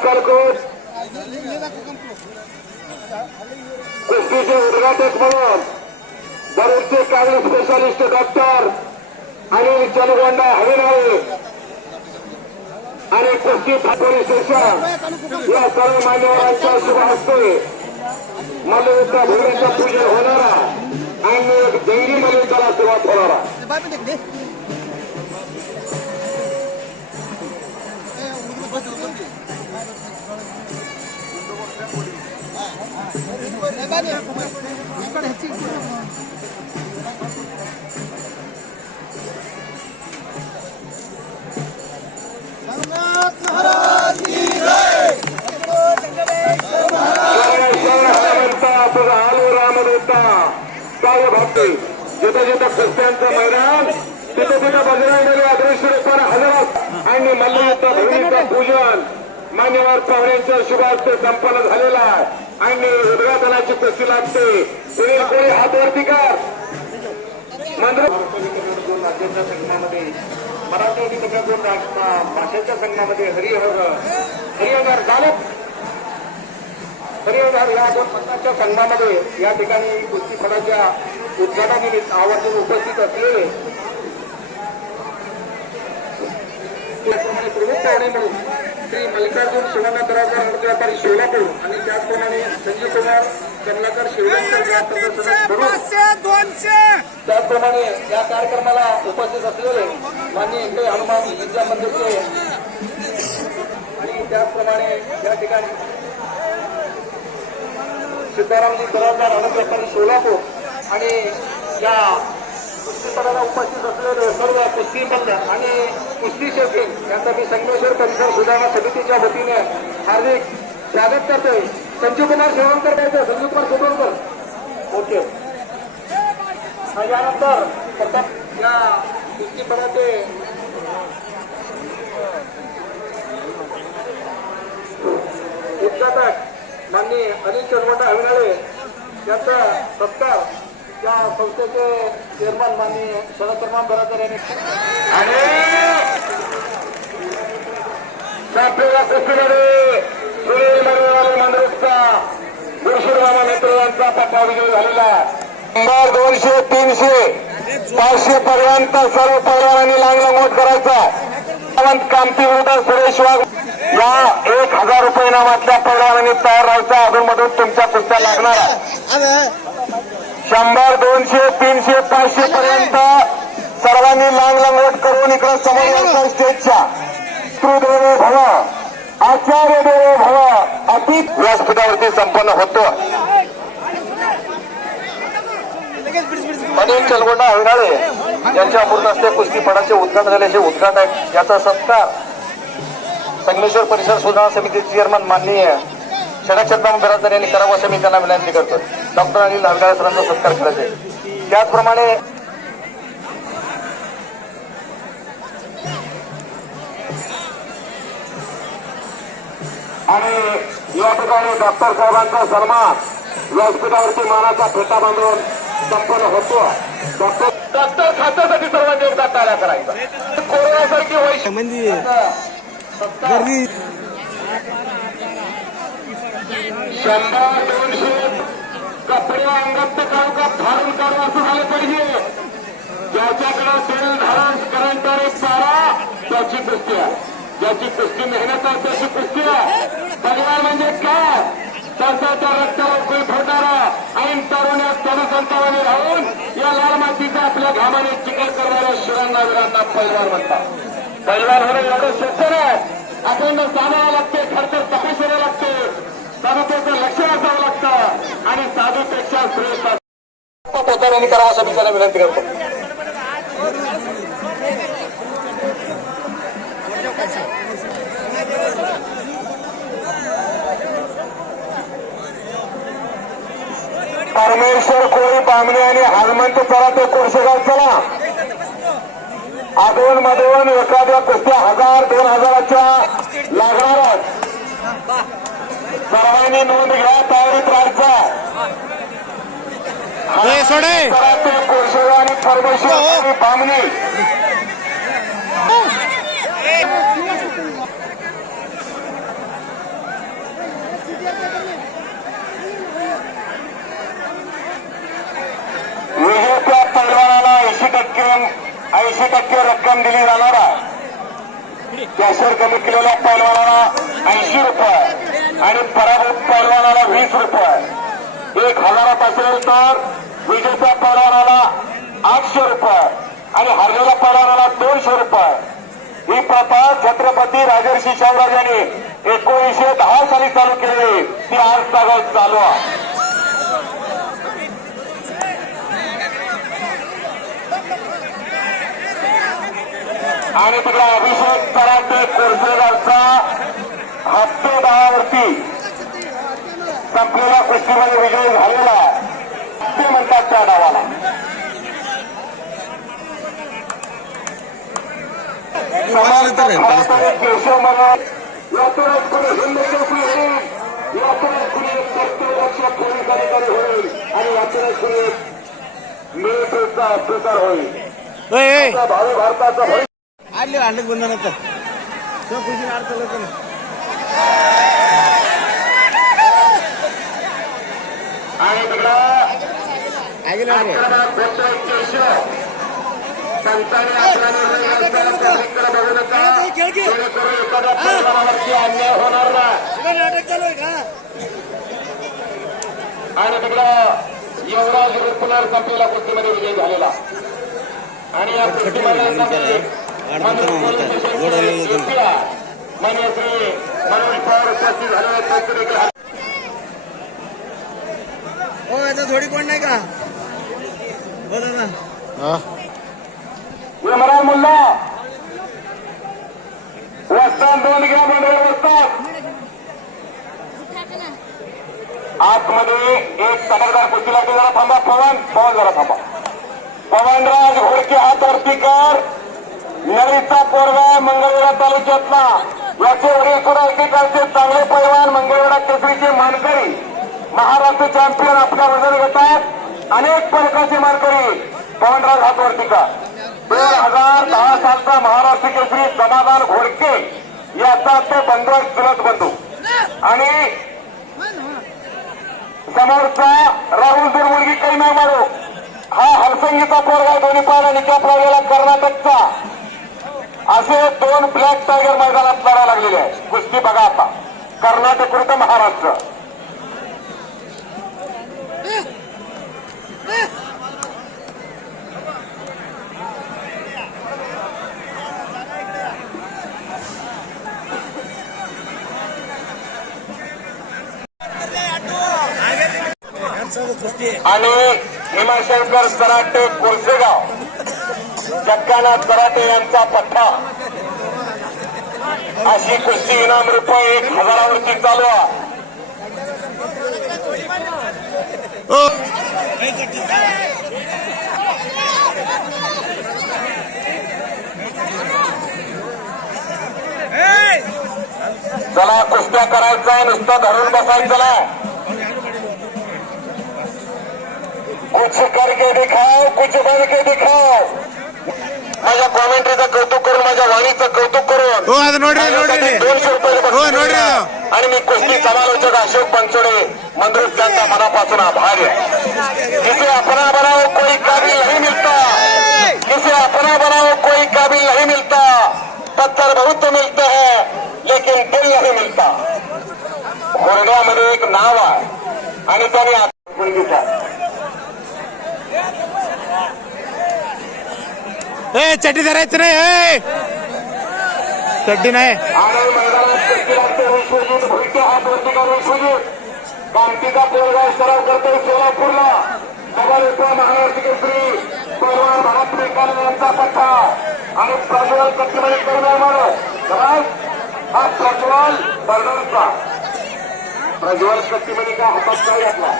अक्कलकोट कुस्तीचे उद्घाटक म्हणून बरेचसे काँग्रेस स्पेशालिस्ट डॉक्टर अनिल चलगोंडा हरिनाळे आणि कुस्ती पोलीस स्टेशन या सर्व मान्यवरांच्या शुभ हस्ते मल्लयुद्ध भूमीचं पूजन होणारा आणि एक जंगी मल्लयुद्धाला सुरुवात होणारा जिथं जिथं कुस्त्यांचं मैदान तिथं तिथं बजरंगबली अदृश्य रूपाने हजर आणि मल्लयुद्ध भूमीचं पूजन मान्यवर पाहुण्यांच्या शुभ हस्ते संपन्न झालेला आहे आणि उद्घाटनाची कुस्ती लागते सुनील कोळी हात वरती कर दोन राज्याच्या संघामध्ये मराठी आणि दोन भाषेच्या संघामध्ये हरिहर झालं हरिहर या दोन पथकाच्या संघामध्ये या ठिकाणी कुस्तीपणाच्या उद्घाटनानिमित्त आवर्जून उपस्थित असलेले प्रमुख पाहुणे म्हणून श्री मल्लिकार्जुन शिवानाथ व्यापारी सोलापूर आणि त्याचप्रमाणे संजय कुमार कमलाकर शिवराज त्याचप्रमाणे या कार्यक्रमाला उपस्थित असलेले माननीय इंद्र हनुमान विद्या मंदिरचे आणि त्याचप्रमाणे या ठिकाणी सिद्धारामजी दराजदार आनंद व्यापारी सोलापूर आणि या कुस्तीपणाला उपस्थित असलेले सर्व कुस्तीबंद आणि कुस्ती शौकीन यांचा मी संगमेश्वर परिसर सुधारणा समितीच्या वतीने हार्दिक स्वागत करतोय. संजू कुमार शेवणकर द्यायचं संजू कुमार शेवणकर ओके. यानंतर प्रथम या कुस्तीपणाचे उद्घाटक माननीय अनिल चलगोंडा हरिनाळे यांचा सत्कार या संस्थेचे चेअरमन माननीय शरद चर्मा बरादर यांनी गुरुशिरवामा मित्र यांचा पट्टा विजय झालेला आहे. 200, 300, 500 पर्यंत सर्व पैलवानांनी लांगलंगोट करायचा. कामती विरुद्ध सुरेश वाघ या 1000 रुपये इनामातल्या पैलवानांनी तयार राहायचा. अधूनमधून तुमच्या कुस्त्या लागणार आहे. 100, 200, 300, 500 पर्यंत सर्वांनी लांगलंगोट करून इकडे समोर यायचा स्टेजच्या. पितृदेवो भव, आचार्य देवो भव अतीत व्यासपीठावरती संपन्न होतो. अनिल चलगोंडा हरिनाळे यांच्या अमृत हस्ते कुस्तीपणाचे उद्घाटन झाल्याचे उद्घाटक याचा सत्कार संगमेश्वर परिसर सुधारणा समितीचे चेअरमन माननीय शरद चर्मा बरादर यांनी करावा असे मी त्यांना विनंती करतो. डॉक्टर अनिल हरिनाळे सरांचा सत्कार करायचा. त्याचप्रमाणे आणि या ठिकाणी डॉक्टर साहेबांचा सन्मान व्यासपीठावरती मानाचा फेटा बांधून संपन्न होतो. डॉक्टर खात्यासाठी सर्वांनी एकदा टाळ्या करायचा. कोरोनासारखी वैश्विक 100, 200 कपडे अंगात काढू का फाडून काढू असं झालं पाहिजे. ज्याच्याकडे तेल धारण करंट एक सारा त्याची कुस्ती आहे. ज्याची कुस्ती मेहनत आहे त्याची कुस्ती आहे. परिवार म्हणजे काय सरकारच्या रक्तावर कोई फडणारा ऐन तरुण्यात जनसंतावाने राहून या लाल मातीचा आपल्या घामाने चिकन करणाऱ्या शिरांना वीरांना परिवार म्हणतात. परिवार होणं एवढं सोपं नाही. आपण जाणावं लागते, खर्च तपासावं लागते, साधुतेचं लक्ष असावं लागतं आणि साधूपेक्षा श्रेष्ठ पोताऱ्यांनी करावं असं मी त्याला विनंती करतो. परमेश्वर कोळी बामणे आणि हनुमंत चला ते कोळशेगाव चला. अधून मधून एखाद्या कुस्त्या 1000, 2000च्या लागणारच. सर्वांनी नोंद घ्या, तयारीत राहायचा. ते कोळशेगाव आणि परमेश्वर कोळी बामणे 80% रक्कम दिली जाणार आहे. कॅशर कमी केलेल्या पैलवानाला 80 रुपये आणि पराभूत पैलवानाला 20 रुपये. 1000 असेल तर विजेत्या पैलवानाला 800 रुपये आणि हरलेल्या पैलवानाला 200 रुपये. ही प्रथा छत्रपती राजर्षी शाहूराजांनी 1910 साली चालू केली. ती आज सगळं चालू आहे. आणि तिकडे अभिषेक कराटे कोरसेगावचा हप्ते 10 वरती संपलेल्या कुस्तीमध्ये विजय झालेला ते म्हणतात त्या डावाला. केशवमध्ये यातूनच कुणी हिंद केसरी होईल, यातूनच कुणी 70 पोलीस अधिकारी होईल आणि यातूनच कुणी मिलिटरीचा ऑफिसर होईल. भावी भारताचा भविष्य आले अंडक बंधनाचं खुशी अर्थ लोक आणि तिकडं संतांनी आपला निर्णय पब्लिककडे बघू नका, जेणेकरून एखाद्या परिवारावरती अन्याय होणार नाही. नाटक चालू आहे का. आणि तिकडं युवराज पुन्हा संपलेल्या कुस्तीमध्ये विजय झालेला आणि या कुस्तीमध्ये हो याचा थोडी कोण नाही का हो दादा. इम्रान मुल्ला वस्ताद 2 घ्या मंडळ वस्ताद. आतमध्ये एक चमकदार कुस्तीला जरा थांबा. पवन जरा थांबा. पवनराज घोडके हात वरती कर. नळीचा पोरगा मंगळवेढा तालुक्यातला. याचे वडील सुद्धा एकेकाळचे चांगले पैलवान, मंगळवेढा केसरीचे मानकरी, महाराष्ट्र चॅम्पियन आपल्या वजन गटात अनेक पदकाचे मानकरी पवनराज हातवर्तीकर. 2010 सालचा महाराष्ट्र केसरी समाधान घोडके याचा तो बंधू चुलत बंधू आणि समोरचा राहुल दुर्मुलगी काही नाही मारू. हा हलसंगीचा पोरगा दोन्ही पायाला निकाप लागलेला कर्नाटकचा. असे 2 ब्लॅक टायगर मैदानात लढा लागलेले आहे. कुस्ती बघा आता कर्नाटक विरुद्ध महाराष्ट्र. आणि भीमाशंकर कराटे कोरसेगाव जगन्नाथ कराटे यांचा पठ्ठा. अशी कुस्ती इनाम रुपये 1000वरती चालू आहे. चला कुस्त्या करायचा नुसतं धरून बसायचं नाही. कुछ करके दिखाओ, कुछ बन के दिखाओ. माझ्या कॉमेंट्रीचं कौतुक करून, माझ्या वाणीचं कौतुक करून 200 रुपये आणि मी कुस्ती समालोचक अशोक पंचोडे मंदरुप त्यांचा मनापासून आभार आहे. जिसे अपना बनाओ कोई काबिल नहीं मिलता, जिसे अपना बनाओ कोई काबिल नहीं मिलता. पत्थर बहुत मिलते हैं लेकिन दिल नहीं मिलता. घोरड्यामध्ये एक नाव आहे आणि त्याने चड्डी धरायचं नाही. चड्डी नाही. आणि मैदानात कुस्ती लागते. विश्वजित भुईटे हातवरती कर. विश्वजित कामतीचा पोरगा सराव करतोय सोलापूरला. डबल महाराष्ट्र केसरी पैलवान भारत मेकाले यांचा पट्टा आणि प्रज्वल कट्टीमध्ये करून मारो. हा प्रज्वल बर्डनचा. प्रज्वल कट्टीमध्ये काय हातात काय घातला.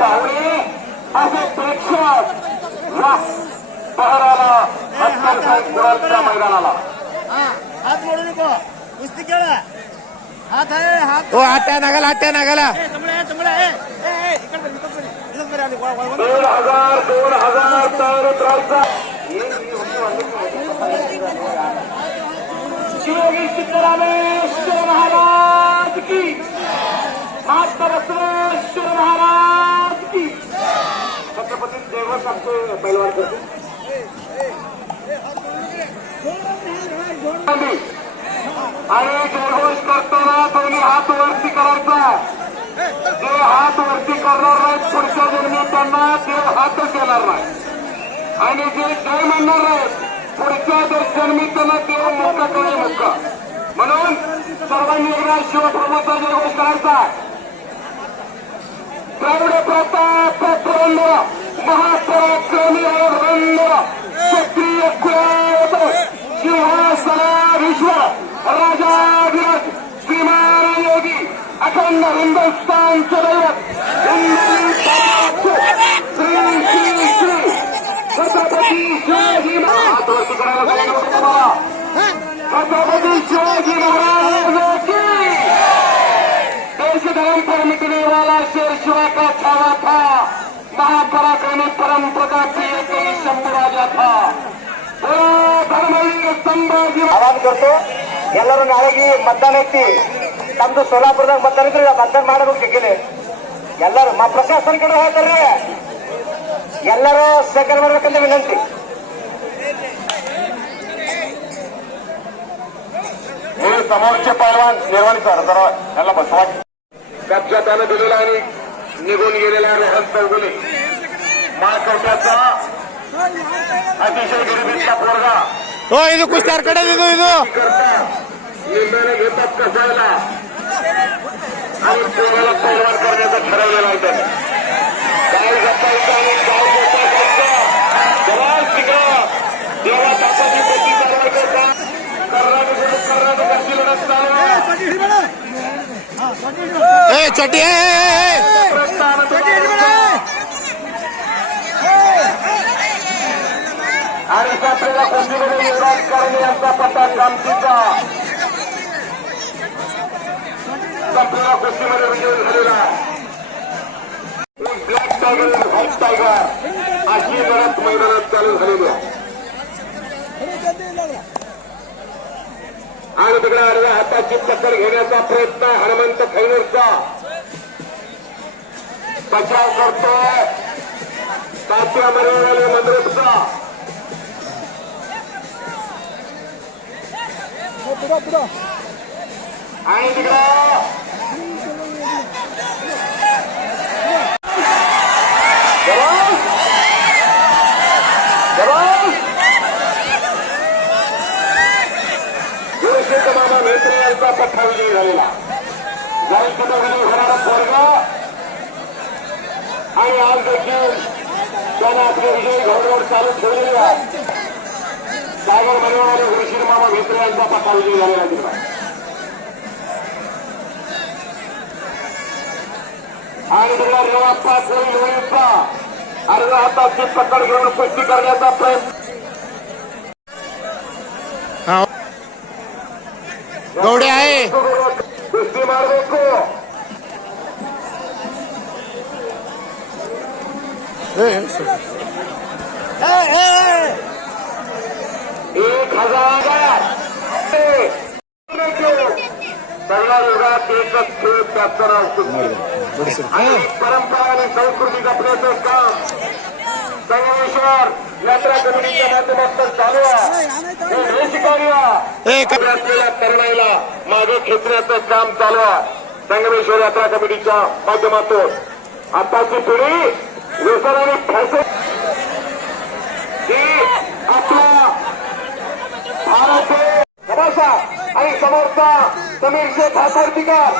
पाहुणे असे प्रेक्षक शहराला हत्तर मैदानाला. हात मोडू नको. कुस्ती खेळा. हात आहे. हात हो. हात नागाला. हात नागाला. 2000 तयारीत राहायचा. शिवगी सिद्धरामेश्वर महाराज की माता बसवेश्वर महाराज की छत्रपती देवच आमचे पैलवान करतो आणि जयघोष करताना दोन्ही हात वरती करायचा. जे हात वरती करणार नाहीत पुढच्या जन्मी त्यांना देव हातच देणार नाही. आणि जे जय म्हणणार नाहीत पुढच्या जन्मी त्यांना देव मोका करे मोका. म्हणून सर्वांनी एकदा शिवप्रभूचा जयघोष करायचा. प्रौढ प्रताप पुरंदर महापराक्रमी रंग क्षत्रिय कुलावत सिंहासनाधीश्वर राजाधिराज श्रीमान योगी अखंड हिंदुस्थानचे दैवत श्री श्री श्री छत्रपती शिवाजी महाराज वरती करायला सांगितलं होतं तुम्हाला. छत्रपती शिवाजी महाराज की देश धर्म पर मिटने वाला शेर शिवा का छावा था. महापराक्रमी परम प्रतापी एक शंभू राजा था. धर्मवीर संभाजी ಆವಾಜ್ ಕೊಡ್ತು ಎಲ್ಲರೂ ನಾಳೆಗೆ ಮತದಾನ ಐತಿ. ನಮ್ದು ಸೋಲಾಪುರದಾಗ ಮತದಾನ ಇದ್ರೆ ಮತದಾನ ಮಾಡಬೇಕು ಸಿಕ್ಕಿದೆ. ಎಲ್ಲರೂ ಪ್ರಶಾಸನ ಕಡೆ ಹೇಳ್ತಾರೆ ಎಲ್ಲರೂ ಸಹಕಾರ ಮಾಡ್ಬೇಕಂತ ವಿನಂತಿ. हे समोरचे पैलवान निर्वाणी सर जरा याला बसवा. कक्षातानं दिलेला आणि निघून गेलेला रोहन चौगुले माळकवट्याचा अतिशय गरिबीचा पोरगा ಓ ಇದು ಕುಸ್ತಾರ್ ಕಡೆ ಇದು करता निर्णय घेतात कसायला आणि पोराला पैलवान करण्याचा ठरवलेला आहे त्याने. काय जपायचं आणि काय जपायचं जवान शिका देवा तापाची प्रती कारवाई करता. कर्नाटकाची लढत चालू आहे. ಏ ಚಟಿ आणि साताऱ्याला कुस्तीमध्ये युवराज करणे यांचा पट्टा कामतीचा संपूर्ण कुस्तीमध्ये विजय झालेला. ब्लॅक टायगर व्हाईट टायगर अशी लढत मैदानात चालू झालेली आहे. आणि तिकडे आडव्या हाताची टक्कर घेण्याचा प्रयत्न हनुमंत खैनूरचा बचाव करतोय. तात्या मरेवाले मंद्रुपचा आणि तिकडं मामा मेत्रे यांचा पट्टा विजयी झालेला. जाईल तिथं विजयी होणारा पोरगा आणि आज देखील त्यानं आपले विजयी घोडवड चालू ठेवलेली आहे. सागर मरेवाले गुरुशीर मामा मेत्रे यांचा पट्टा विजयी झालेला दिसला. आणि तिकडे रेवाप्पा कोळी लोणीचा अर्ध्या हाताची पकड घेऊन कुस्ती करण्याचा प्रयत्न. ಗೌಡೆ आहे कुस्ती मारಬೇಕು. एक हजार सगळ्या युगात एकच खेळ त्याचा असतो आणि परंपरा आणि संस्कृती जपण्याचं काम संगमेश्वर यात्रा कमिटीच्या माध्यमातून चालू आहे. हे शिकार्य असलेल्या तरुणाईला मागे खेचण्याचं काम चालू आहे संगमेश्वर यात्रा कमिटीच्या माध्यमातून. आताची पिढी व्यसन आणि फॅशन ही आपला भारत तमाशा आणि समोरचा समीर शेख हातवर्तीकर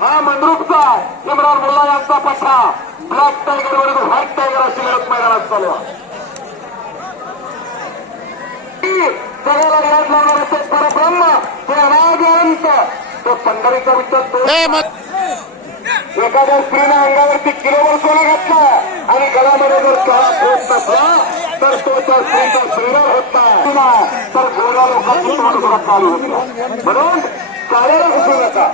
हा मंद्रुपचा इम्रान मुल्ला यांचा पट्टा ब्लॅक टायगर विरुद्ध व्हाईट टायगर अशी लढत मैदानात चालू आहे. सगळ्याला लढत लावणार असे परब्रह्म ते अनादिअनंत तो पंढरीचा विठ्ठल एखाद्या स्त्रीनं अंगावरती किलोभर सोनं घातलं आणि गळ्यामध्ये जर काळा पोट नसला तर तो त्या स्त्रीचा श्रीराम होत नाही तर गोऱ्या लोकांची तोंड सुद्धा चालू होती. म्हणून काळ्याला घुसू नका.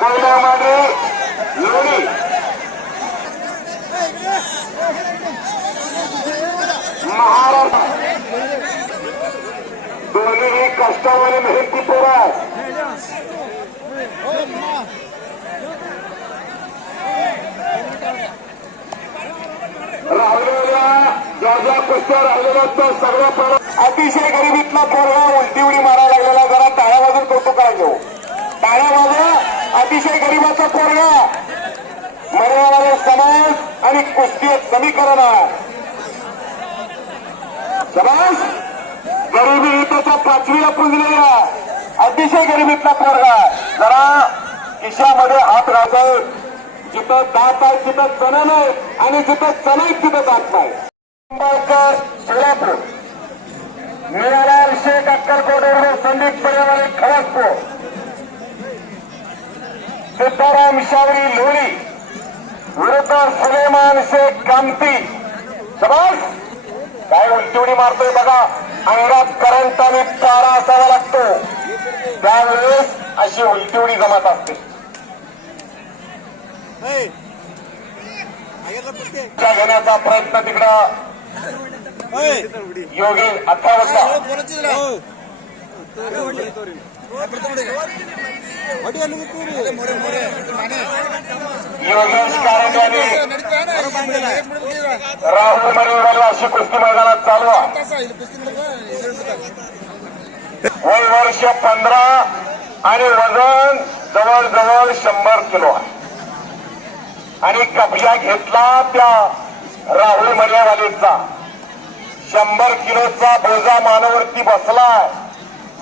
कैलामाने लोणी महाराष्ट्र कष्टावाले मेहनती पोरं आहेत. राहिलेल्या ज्या ज्या कुस्त्या राहिलेल्या त्या सगळ्या पोरं अतिशय गरिबीतला पोरगा उलटी उडी मारायला लागलेला. जरा टाळ्या वाजून कौतुक करायचो. टाळ्या वाजा. अतिशय गरिबाचा पोरगा मर्यादावाले समाज आणि कुस्ती समीकरण आहे. समाज गरिबी ही त्याच्या 5वीला पुजलेला अतिशय गरिबीतला पोरगा. जरा खिशामध्ये हात राहतो. जिथं दात आहे तिथं चण नाही आणि जिथं चण आहे तिथं दात नाही. सोलापूर मिरालाल शेख अक्कलकोट संदीप पर्यावरण खडकपूर सिद्धाराम शावरी लोणी विरुद्ध सुलेमान शेख कामती. समाज काय उलटी उडी मारतोय बघा. अंगात करंट आणि पारा असावा लागतो त्यावेळेस अशी उलटी उडी जमत असते. घेण्याचा प्रयत्न तिकडं योगेश 58 योगेश कारंडे राहुल मरेवाला अशी कुस्ती मैदानात चालू आहे. वय वर्ष 15 आणि वजन जवळजवळ 100 किलो आहे. आणि कब्जा घेतला त्या राहुल मरेवालेचा. 100 किलोचा बोजा मानावरती बसलाय.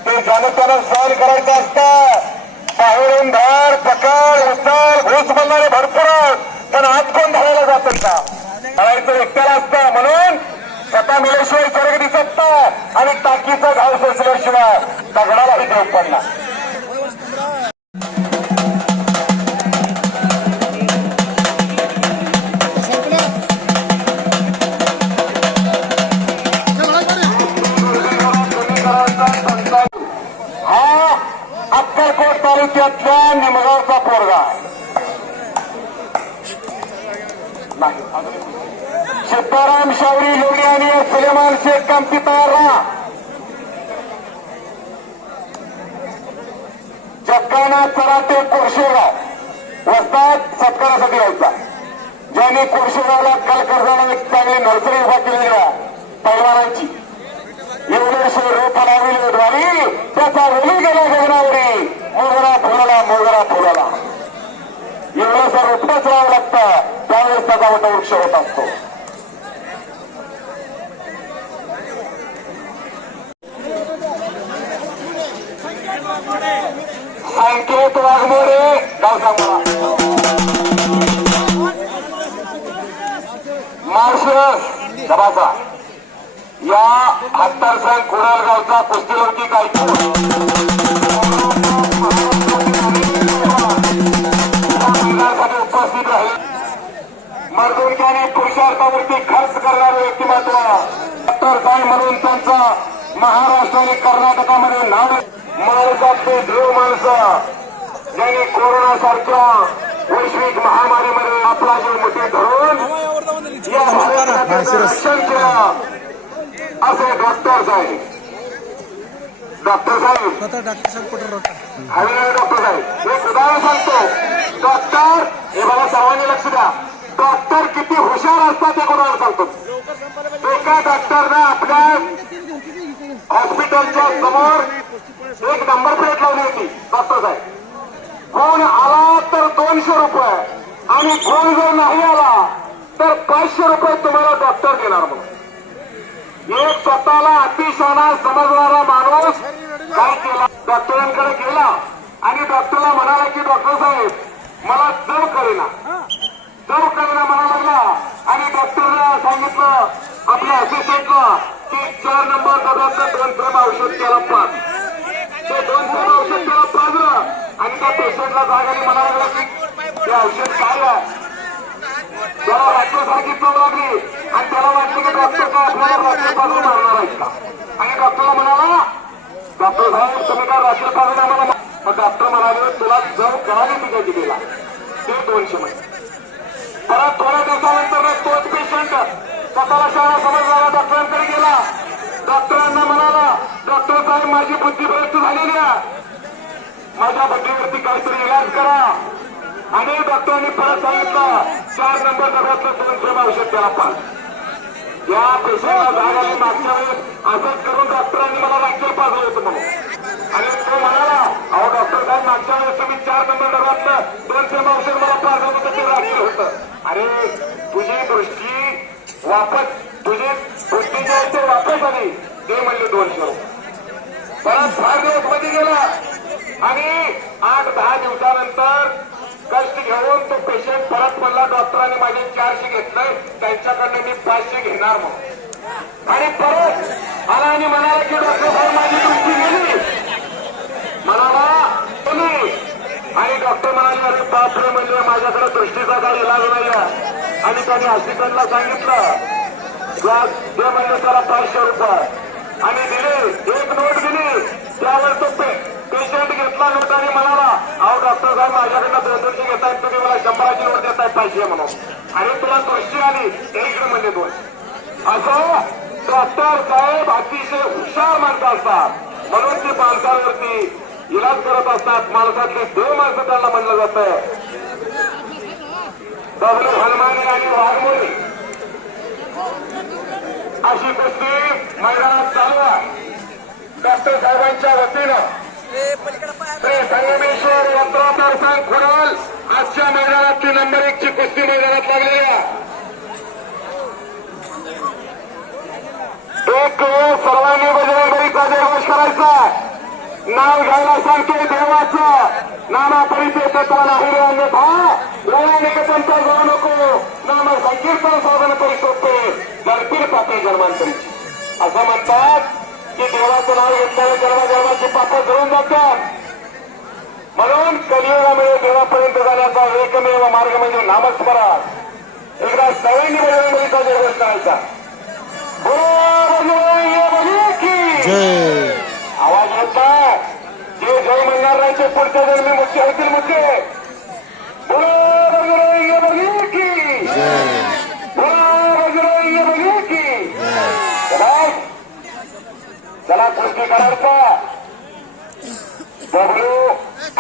ते ज्यानं त्यानं सहन करायचं असतं. बाहेरून धार पकड उचल घुस बनणारे भरपूर पण आत कोण धरायला जातात का धरायचं एकट्याला असतं. म्हणून स्वतः मिल्याशिवाय स्वर्ग दिसत नाही आणि टाकीचा घाव सोसल्याशिवाय दगडालाही देव पडला. अक्कलकोट तालुक्यातल्या निमगावचा पोरगा नाही. सिद्धाराम शावरी लोणी आणि सुलेमान शेख कामती तयार राहा. जक्काना चराटे कोरशेगाव वस्तात सत्कारासाठी यायचा. ज्यांनी कोरशेगावला कलकर्जाला एक चांगली नर्सरी उभा केलेली आहे पैलवानांची. एवढेशे रोपा लावलेली द्वारी त्याचा ओली गेला गगनावरी. मोगरा फुलाला मोगरा फुलाला एवढंसं रोपटच राहावं लागतं त्यावेळेस त्याचा मोठा वृक्ष होत असतो. संकेत वाघमोरे गाव सांगा. मार्शस सभाचा या हत्तरसंग कुडालगावचा कुस्तीलौकिक ऐकून उपस्थित राहील. मर्दुंक्याने पुरुषार्थावरती खर्च करणारे व्यक्तिमत्व डॉक्टर साहेब म्हणून त्यांचा महाराष्ट्र आणि कर्नाटकामध्ये नाव. माणसाचे देव माणसं ज्यांनी कोरोनासारख्या वैश्विक महामारीमध्ये आपला जीव मुठीत धरून या भारताचं रक्षण केलं असे डॉक्टर साहेब. डॉक्टर साहेब डॉक्टर साहेब एक उदाहरण सांगतो. डॉक्टर हे बघा सर्वांनी लक्ष द्या. डॉक्टर किती हुशार असतात एक उदाहरण सांगतो. एका डॉक्टरनं आपल्या हॉस्पिटलच्या समोर एक नंबर प्लेट लावली होती. डॉक्टर साहेब फोन आला तर 200 रुपये आणि फोन जर नाही आला तर 500 रुपये तुम्हाला डॉक्टर देणार. म्हणून एक स्वतःला अतिशहाणा समजणारा माणूस काय केला डॉक्टरांकडे गेला आणि डॉक्टरला म्हणाला की डॉक्टर साहेब मला चव करेना म्हणायला लागला. आणि डॉक्टरला सांगितलं आपल्या असिस्टंटला की 4 नंबर डब्याचं 2 थेंब औषध केलं पाच. ते 2 थेंब औषध केलं पाजलं आणि त्या पेशंटला जागाने म्हणायला लागला की ते औषध काय आहे. त्याला डॉक्टरसारखी चव लागली आणि त्याला वाटलं की डॉक्टर काय आपल्याला रात्री पाजून मारणार आहेत का. आणि डॉक्टरला म्हणाला डॉक्टर साहेब तुम्ही काय रात्री पाजून आम्हाला. मग डॉक्टर म्हणाले तुला चव कळाली तुझ्या जिभेला. ते 200 मध्ये. परत थोड्या दिवसानंतर तोच पेशंट स्वतःला शाळा समजणारा डॉक्टरांकडे गेला. डॉक्टरांना म्हणाला डॉक्टर साहेब माझी बुद्धी भ्रष्ट झालेली आहे, माझ्या बुद्धीवरती काहीतरी इलाज करा. आणि डॉक्टरांनी परत सांगितलं 4 नंबर डब्यातलं 200 औषध त्याला पास. या पेशंटला जाग आली मागच्या वेळेस असंच करून डॉक्टरांनी मला राज्य पाजलं होतं म्हणून. आणि तो म्हणाला अहो डॉक्टर साहेब मागच्या वेळेस तुम्ही 4 नंबर डब्यातलं 200 औषध मला पाजलं होतं ते राज्य होतं. अरे तुझी दृष्टी वापस, तुझी दृष्टी जी आहे ते वापस आली, ते म्हणले 200 रुपये. परत 10 दिवस मध्ये गेला आणि 8-10 दिवसानंतर कष्ट घेऊन तो पेशंट परत म्हणला डॉक्टरांनी माझे 400 घेतलंय, त्यांच्याकडनं मी 500 घेणार म्हणून. आणि परत आला आणि म्हणाला की डॉक्टर साहेब माझी दृष्टी गेली, म्हणाला गेली. आणि डॉक्टर म्हणाले अरे बापरे, म्हणजे माझ्याकडे दृष्टीचा काही इलाज नाही आहे. आणि त्याने असिस्टंटला सांगितलं ते म्हणजे त्याला 500 रुपये आणि दिले. एक नोट दिली, त्यावर तो पेशंट घेतला नोट आणि म्हणाला अहो डॉक्टर साहेब माझ्याकडनं 200 घेतायत, तुम्ही मला 100ची नोट देताय पाहिजे म्हणून. आणि तुला दृष्टी आली इकडे म्हणजे 2. असं डॉक्टर साहेब अतिशय हुशार माणसं असतात, म्हणून ते माणसांवरती इलाज करत असतात. माणसातले 2 माणसं त्यांना म्हणलं जातं, बबलू हनुमाने आणि वाघमोडी. अशी कुस्ती मैदानात चालू आहे. डॉक्टर साहेबांच्या वतीनं श्री संगमेश्वर यंत्रोपचार संघ खुडाल आजच्या मैदानातली नंबर 1 ची कुस्ती मैदानात लागलेली आहे. एक सर्वांनी बजरंगबलीचा जयघोष करायचा. नाव घ्यायला सांगते देवाचं, नामा परिचय तत्व नाही रे अन्यथा वेळाने त्यांचा जाऊ नको. नाम संकीर्तन साधन करी सोपे जळतील पापे जन्मांतरीची. असं म्हणतात की देवाचं नाव घेतल्याने जन्माजन्माची पापं जळून जातात. म्हणून कलियुगामुळे देवापर्यंत जाण्याचा एकमेव मार्ग म्हणजे नामस्मरण. एकदा सर्वांनी बजरंगबलीचा जयघोष करायचा. आवाज होता जे जय म्हणणार नाही ते पुढच्या जन्मी मुख्य होतील मुख्य. चला कुस्ती करायचा. बबलू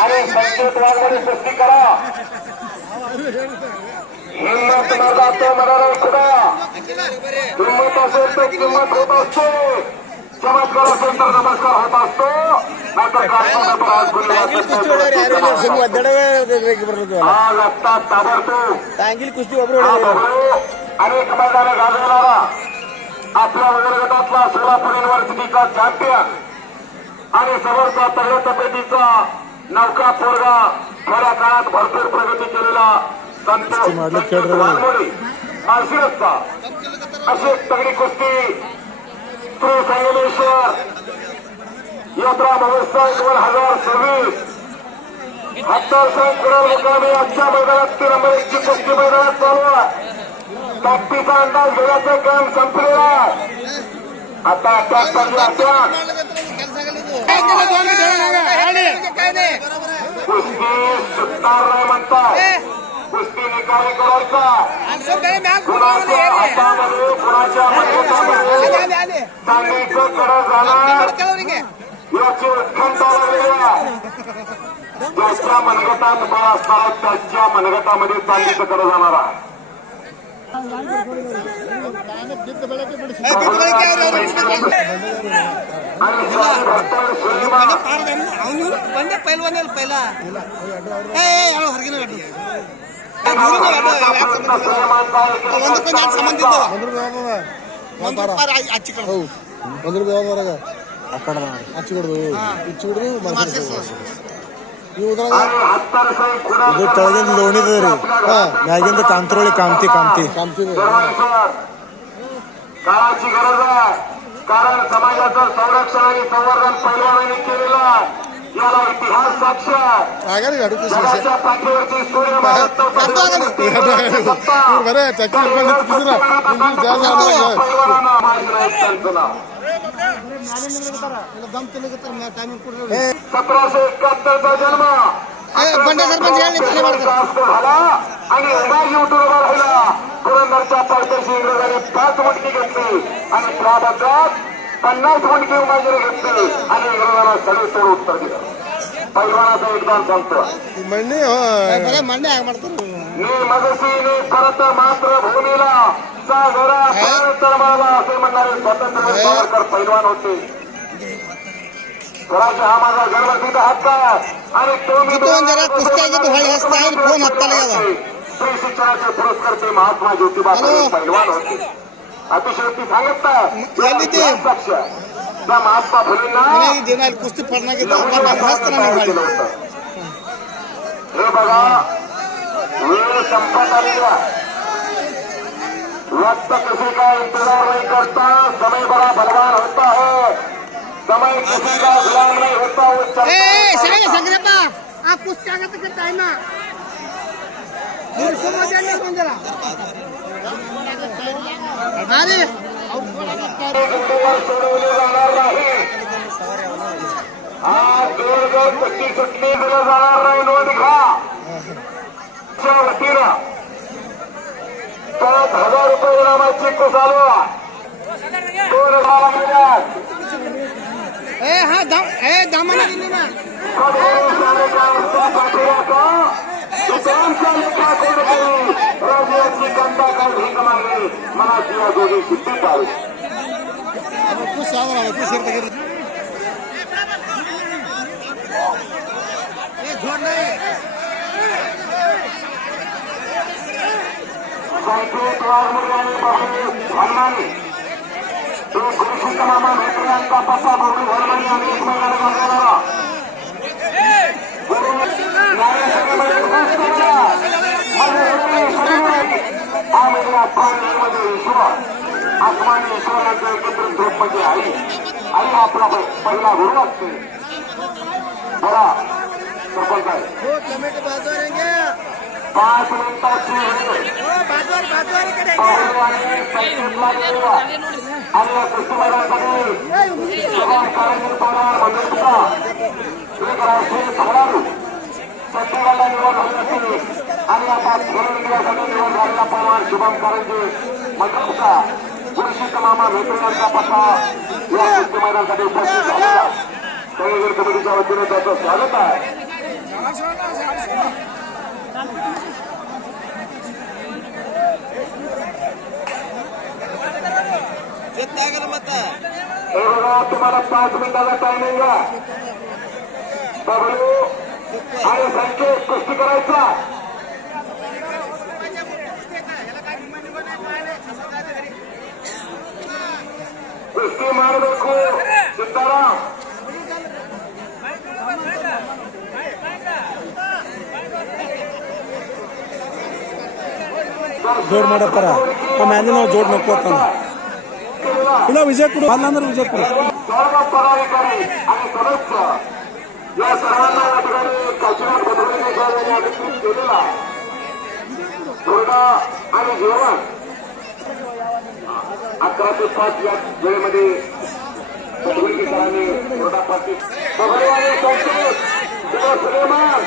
आणि संकेत वाघमध्ये कुस्ती करा. हिंमत न जातो मनाला सुद्धा हिंमत असेल तर किंमत होत असते. चमत्कार असेल तर नमस्कार होत असतो. नाहीतर लागतात ताबडतोब अनेक मैदाने गाजवणारा आपल्या वगैरे गटातला सोलापूर युनिव्हर्सिटीचा चॅम्पियन आणि समोरचा पहिल्या तब्येतीचा नौका पोरगा थोड्या काळात भरपूर प्रगती केलेला संतोष वाघमोडी माळशिरसचा. अशी एक तगडी कुस्ती श्री संगमेश्वर यात्रा महोत्सव 2026 70 करोड मुकामी आजच्या मैदानात नंबर 1 ची कुस्ती मैदानात चालू आहे. ताकदीचा अंदाज घेण्याचं काम संपलेलं आहे. आता अटॅक करणे अटॅक कुस्ती सुटणार नाही म्हणतात. कुस्ती निकाली करायचा. कुणाच्या हातामध्ये कुणाच्या मनगटामध्ये सांगायचं कडं जाणार याची उत्खंठा लागलेली आहे. ज्याच्या मनगटात बळ असणार त्याच्या मनगटामध्ये चांदीचं कडं जाणार आहे. पहिला ಇದು ಕೆಳಗಿಂದ ಲೋಣಿದ್ರಿ ಮ್ಯಾಗಿಂದ ಕಾಂತ್ರೋಳಿ ಕಾಂತಿ ಕಾಂತಿ काळाची गरज आहे. कारण समाजाचं संरक्षण आणि संवर्धन पहिल्याने केलेलं याला इतिहास साक्ष जगाच्या पाठीवरती सूर्य सतराशे 71चा जन्म झाला आणि उभा युट्यूबवर राहिला. पुरंदरच्या पायथ्याशी इंग्रजांनी 5 मुटकी घेतली आणि त्या भागात 50 फटके उमाजरे घेतले आणि इंग्रजांना सडेतोड उत्तर दिलं. पैलवानाचं योगदान सांगतो. मंडी मंडी आहे म्हणतो मी मगसीने परत मात्र भूमीला सागरा तर मला असे म्हणणारे स्वातंत्र्य सावरकर पैलवान होते. स्वराज्य हा माझा गर्वसिद्ध हक्क आणि तो मी फोन हाताला गेला. स्त्री शिक्षणाचे पुरस्कर्ते महात्मा ज्योतिबा फुले पैलवान होते. अतिशय ती सांगत लक्ष त्या महात्मा फुलेंना कुस्ती पडणार हे बघा वेळ संपत आलेली आहे. वक्त किसी का इंतजार नहीं करता, समय बड़ा बलवान होता है. समय किसी का गुलाम नहीं होता. आप कुछ क्या करता है ना अरे सोडवले जाणार नाही. हा जोर पट्टी सुटली दिलं जाणार नाही. नोंद घ्या. वतीनं 5,000 रुपये इनामाची चालू आहे. 2,000 मिळाल्यात. हाँ दामन दिली ना दुकानचा लेखा कोण करू राज्याची कंटा काय भीक मागली मनाची आजोबी सिद्धी पाहिजे. सायकल वाघमुर्गाने बाबू हनुमानी तो गुरुशिंद मामा भेटऱ्यांचा पसा बाबू हनुमानी आणि एकमेकांना घालणारा गुरु आम्ही आत्मामध्ये ईश्वर आत्माने ईश्वराचं एकत्रित रूप म्हणजे आई आपला पहिला गुरु असते. बरा सरपंच आहे 5 मिनिटाची आणि या कुस्तीमेळ्यासाठी शुभम कारंजी पवार मंगळपूरचा एक राष्ट्रीय खेळाडू चंदीगडला निवड झाली असते आणि आता खेलो इंडियासाठी निवड झालेला पवार शुभम कारंजी मंगळपूरचा गुरुशिंद मामा भेटरे यांचा पत्ता या कुस्तीमेळ्यासाठी उपस्थित झालेला संयोजन कमिटीच्या वतीने त्याचं स्वागत आहे. हे बघा तुम्हाला 5 मिनिटाचा टायमिंग आहे. बबलू आणि संकेत कुस्ती करायचा. कुस्ती ಮಾಡಬೇಕು ಸಿದ್ದಾರಾಮ್. जोड ಮಾಡಪ್ಪಾರ ಆ ಮ್ಯಾಲಿನ ಜೋಡ್ ನಕ್ಕೋತಾನ ಇಲ್ಲ ವಿಜಯ ಕೊಡು ಅಲ್ಲ ಅಂದ್ರೆ विजय ಕೊಡು. सर्व पदाधिकारी आणि सदस्य या सर्वांना या ठिकाणी काशीनाथ बदलवणे यांनी अधिकृत केलेला हुरडा आणि जेवण 11 ते 5 या वेळेमध्ये बदलवणेकरांनी हुरडा पार्टी बघायला संकेत सुलेमान